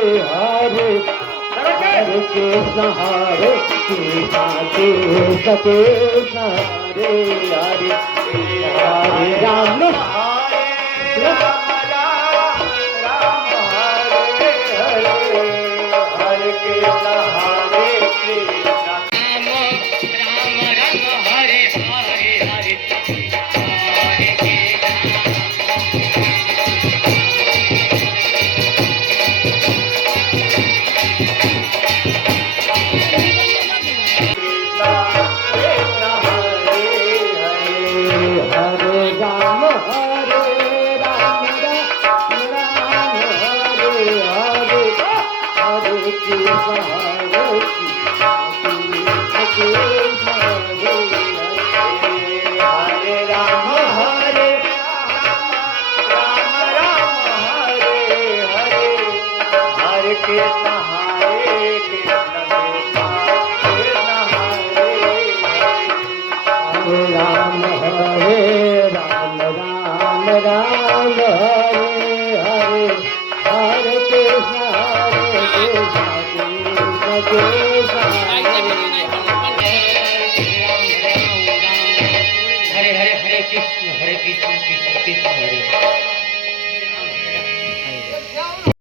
Hare Krishna Hare Krishna Krishna Krishna Hare Hare Hare Ram Hare Ram Ram Hare Hare Hare Krishna Hare Krishna Ram Hare Ram Ram Ram Hare Hare Hare Krishna Krishna Krishna Hare Hare Hare Krishna Krishna Krishna Hare